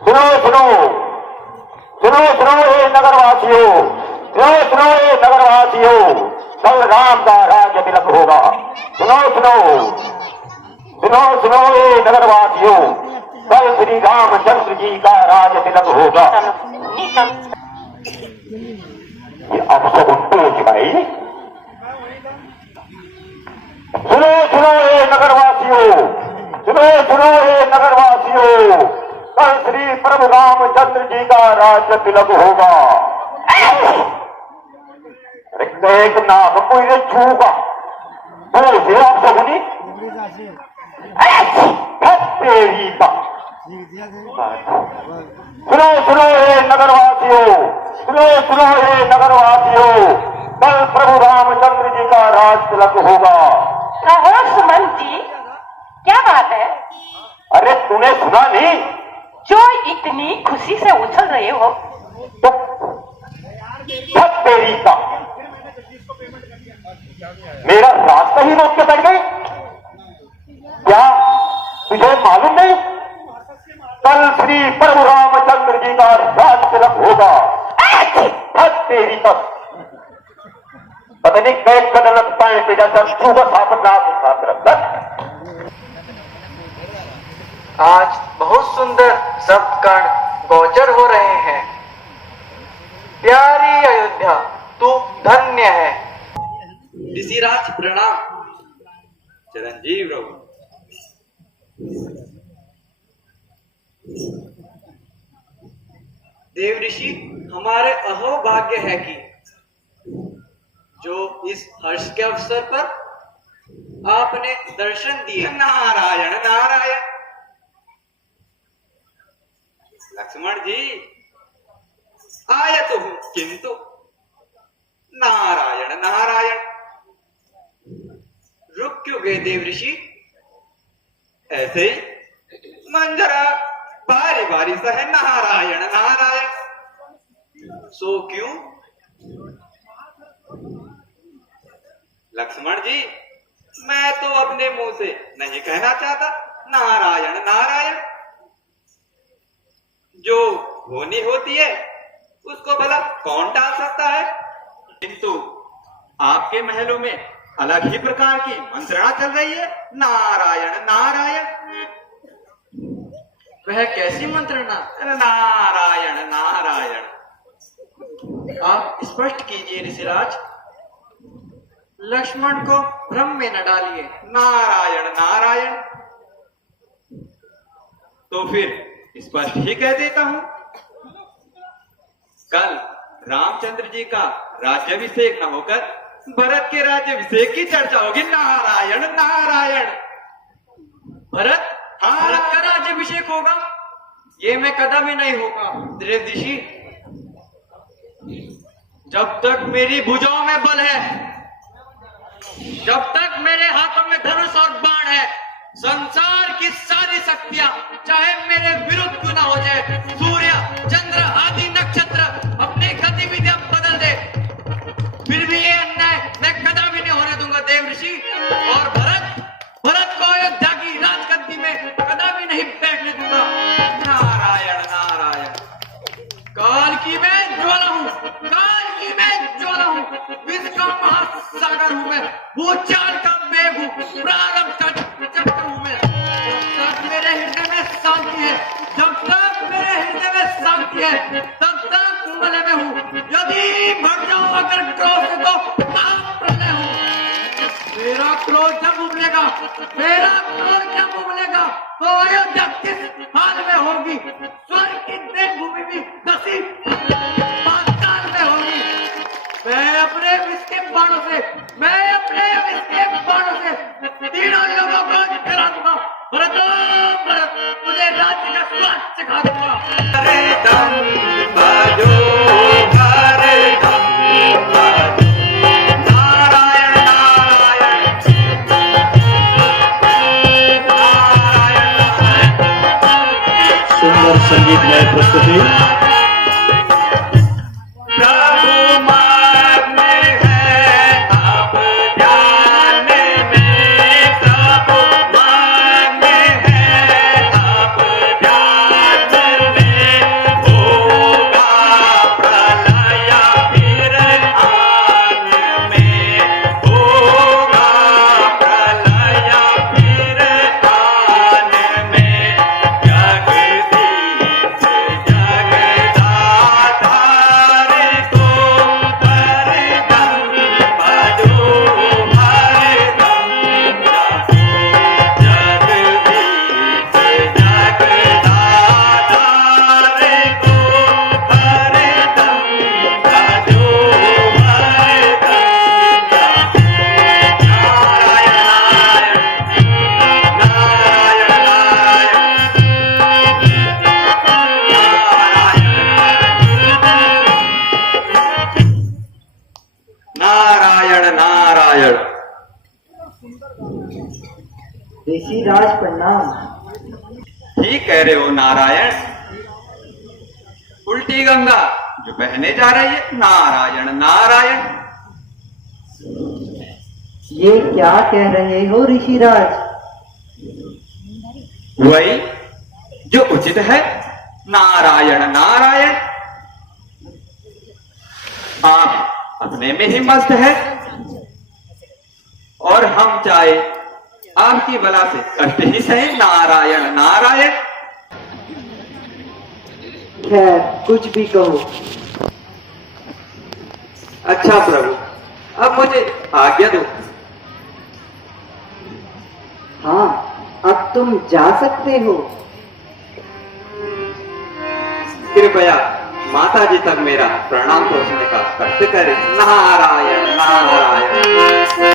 सुनो सुनो सुनो सुनो ये नगरवासियों, सुनो सुनो ये नगरवासियों, कल राम का राज्य तिलक होगा। सुनो सुनो सुनो सुनो ये नगरवासियों, कल श्री रामचंद्र जी का राज्य तिलक होगा। ये अब सब पहुंच गई। सुनो सुनो ये नगरवासियों, सुनो सुनो ये नगरवासियों, कल श्री प्रभु रामचंद्र जी का राज्य तिलक होगा। एक नाम कोई छूगा बोल आप सगुनी तेरी का। सुनो सुनो ये नगरवासियों, सुनो सुनो ये नगरवासियों, कल प्रभु रामचंद्र जी का राज तिलक होगा। कहो सुमन जी, क्या बात है? अरे तूने सुना नहीं? जो इतनी खुशी से उछल रहे हो तो तेरी का मेरा रास्ता ही रोक के बैठ गई क्या? तुझे मालूम नहीं? कल श्री प्रभु रामचंद्र जी का राज तिलक होगा। तेरी तक पता नहीं कई कदम लगता है पे जैसा सुबह साफ रख। आज बहुत सुंदर सप्तकण गोचर हो रहे हैं। प्यारी अयोध्या, तू धन्य है। ऋषिराज प्रणाम। चिरंजीव रहो। देव ऋषि, हमारे अहोभाग्य है कि जो इस हर्ष के अवसर पर आपने दर्शन दिए। नारायण नारायण। लक्ष्मण जी, आया तो हूं किंतु नारायण नारायण। रुक क्यों गए देव ऋषि? ऐसे ही मन जरा बारी बारी सा है। नारायण नारायण। सो क्यों? लक्ष्मण जी, मैं तो अपने मुंह से नहीं कहना चाहता नारायण नारायण। जो होनी होती है उसको भला कौन टाल सकता है? किंतु आपके महलों में अलग ही प्रकार की मंत्रणा चल रही है। नारायण नारायण। वह कैसी मंत्रणा? नारायण नारायण। आप स्पष्ट कीजिए ऋषिराज। लक्ष्मण को भ्रम में न डालिए। नारायण नारायण। तो फिर स्पष्ट ही कह देता हूं। कल रामचंद्र जी का राज्याभिषेक न होकर भरत के राज्याभिषेक की चर्चा होगी। नारायण नारायण। भरत का राज्याभिषेक होगा? ये मैं कदम ही नहीं होगा। देव ऋषि, जब तक मेरी भुजाओं में बल है, जब तक मेरे हाथों में धनुष और बाण है, संसार की सारी शक्तियां चाहे मेरे विरुद्ध क्यों ना हो जाए, सूर्य चंद्र आदि नक्षत्र अपनी गतिविधियां बदल दे, फिर भी ये अन्याय मैं कदापि नहीं होने दूंगा देव ऋषि। और भरत को अयोध्या की राजगद्दी में कदापि नहीं बैठने दूंगा। नारायण नारायण। काल की मैं ज्वाला हूँ, काल की मैं ज्वाला हूँ, विष का महासागर हूँ मैं, भूचाल का मेघ हूँ, प्रारंभ का चक्र हूँ मैं। जब तक मेरे हृदय में शांति है, जब तक मेरे हृदय में शांति है, तब तक मलय में हूँ। यदि भर जाऊं अगर क्रोध से तो प्रलय हूँ। मेरा क्रोध जब उबलेगा, मेरा क्रोध जब उबलेगा तो अयोध्या किस हाल में होगी? स्वर्ग की देवभूमि भी दसी पाताल में होगी। मैं अपने विष के बाणों से तीनों लोगों को गिरा दूंगा। भरत तुझे राज्य का स्वाद सिखा दूंगा। सुंदर संगीत में प्रस्तुति। ऋषिराज प्रणाम। ठीक कह रहे हो नारायण। उल्टी गंगा जो बहने जा रही है, नारायण नारायण। ये क्या कह रहे हो ऋषिराज? वही जो उचित है, नारायण नारायण। आप अपने में ही मस्त है और हम चाहे आपकी बला से कष्ट ही सहे, नारायण नारायण। खैर कुछ भी कहो। अच्छा प्रभु, अब मुझे आज्ञा दो। हाँ, अब तुम जा सकते हो। कृपया माता जी तक मेरा प्रणाम पहुंचने का कष्ट करें, नारायण नारायण।